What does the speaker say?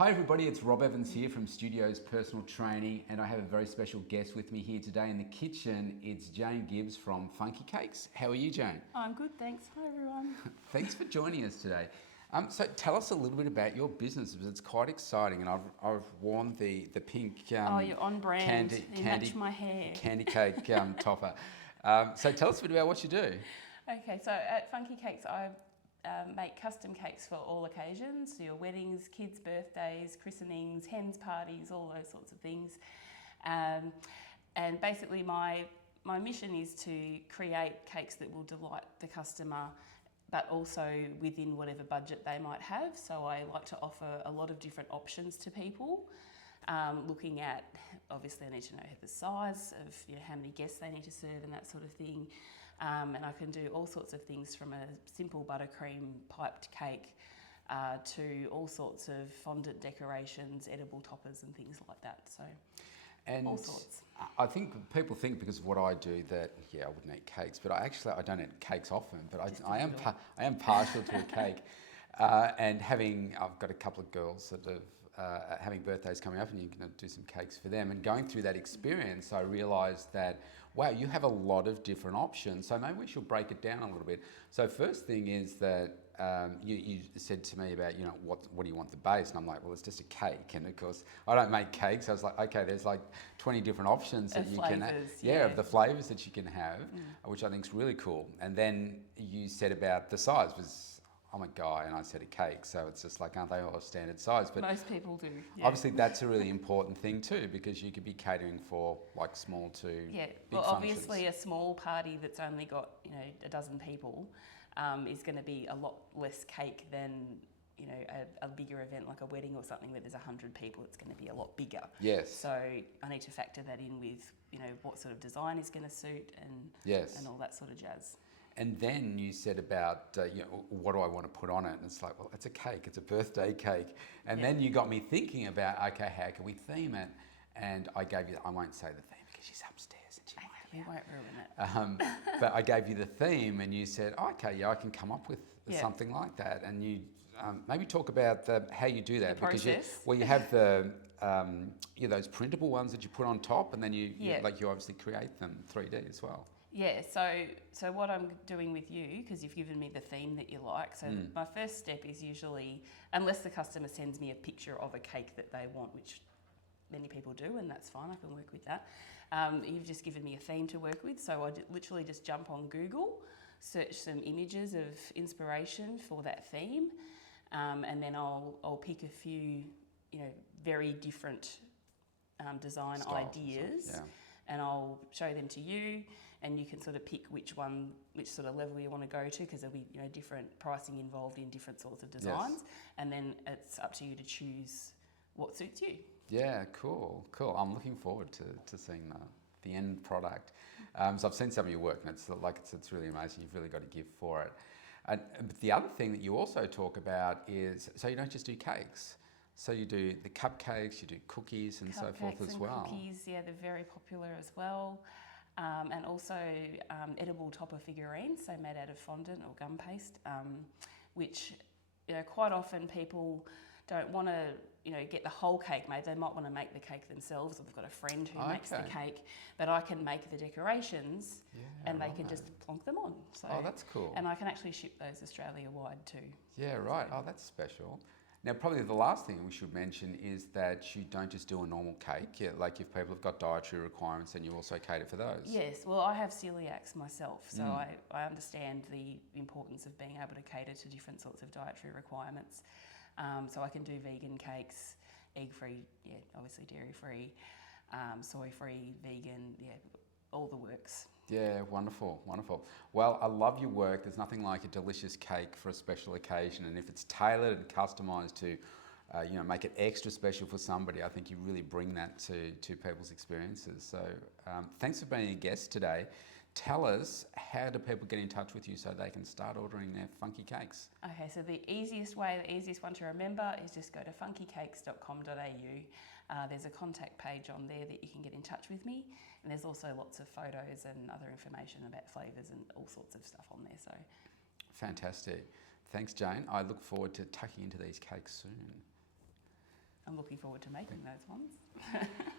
Hi everybody, it's Rob Evans here from Studios Personal Training, and I have a very special guest with me here today in the kitchen. It's Jayne Gibbs from Funky Cakes. How are you, Jayne? I'm good, thanks. Hi everyone. Thanks for joining us today. So tell us a little bit about your business, because it's quite exciting, and I've worn the pink You're on brand. You match my hair. candy cake topper. So tell us a bit about what you do. Okay, so at Funky Cakes, I make custom cakes for all occasions, so your weddings, kids' birthdays, christenings, hens parties, all those sorts of things. And basically my mission is to create cakes that will delight the customer, but also within whatever budget they might have. So I like to offer a lot of different options to people. Looking at, obviously I need to know the size of how many guests they need to serve and that sort of thing. And I can do all sorts of things from a simple buttercream piped cake to all sorts of fondant decorations, edible toppers and things like that. So all sorts. I think people think because of what I do that, I wouldn't eat cakes, but I don't eat cakes often, but I am partial to a cake. And I've got a couple of girls that have having birthdays coming up, and you're going to do some cakes for them. And going through that experience, I realised that, wow, you have a lot of different options. So maybe we should break it down a little bit. So first thing is that you said to me about, what do you want the base? And I'm like, well, it's just a cake. And of course, I don't make cakes. I was like, okay, there's like 20 different options that you can have. Yeah, of the flavours that you can have, which I think is really cool. And then you said about the size was, I'm a guy and I said a cake, so it's just like, aren't they all a standard size? But most people do. Yeah. Obviously that's a really important thing too, because you could be catering for like small to big obviously functions. A small party that's only got a dozen people is going to be a lot less cake than a bigger event like a wedding or something where there's 100 people. It's going to be a lot bigger. Yes. So I need to factor that in with what sort of design is going to suit and all that sort of jazz. And then you said about, what do I want to put on it? And it's like, well, it's a cake, it's a birthday cake. And then you got me thinking about, okay, how can we theme it? And I won't say the theme because she's upstairs and she might hear. We won't ruin it. But I gave you the theme and you said, okay, I can come up with something like that. And you maybe talk about how you do that. The process. Because you have the, those printable ones that you put on top, and then you obviously create them 3D as well. Yeah, so what I'm doing with you, because you've given me the theme that you like, so my first step is usually, unless the customer sends me a picture of a cake that they want, which many people do, and that's fine, I can work with that. You've just given me a theme to work with, so I literally just jump on Google, search some images of inspiration for that theme, and then I'll pick a few, very different design styles ideas. And I'll show them to you, and you can sort of pick which sort of level you want to go to, because there'll be different pricing involved in different sorts of designs, and then it's up to you to choose what suits you. Yeah, cool. I'm looking forward to seeing the end product. So I've seen some of your work, and it's really amazing. You've really got to give for it. And the other thing that you also talk about is, so you don't just do cakes. So you do the cupcakes, you do cookies and so forth as well. Cookies, they're very popular as well. And also edible topper figurines, so made out of fondant or gum paste, which quite often people don't want to get the whole cake made. They might want to make the cake themselves, or they've got a friend who makes the cake. But I can make the decorations, and they can just plonk them on. So, that's cool. And I can actually ship those Australia-wide too. Yeah, right. Oh, that's special. Now, probably the last thing we should mention is that you don't just do a normal cake. Like if people have got dietary requirements, then you also cater for those. Yes, well, I have celiacs myself, so I understand the importance of being able to cater to different sorts of dietary requirements. So I can do vegan cakes, egg-free, obviously dairy-free, soy-free, vegan, all the works. Yeah, wonderful. Well, I love your work. There's nothing like a delicious cake for a special occasion, and if it's tailored and customised to, make it extra special for somebody, I think you really bring that to people's experiences. So, thanks for being a guest today. Tell us, how do people get in touch with you so they can start ordering their funky cakes? Okay, so the easiest one to remember is just go to funkykakes.com.au. There's a contact page on there that you can get in touch with me, and there's also lots of photos and other information about flavours and all sorts of stuff on there. So, fantastic. Thanks, Jayne. I look forward to tucking into these cakes soon. looking forward to making those ones.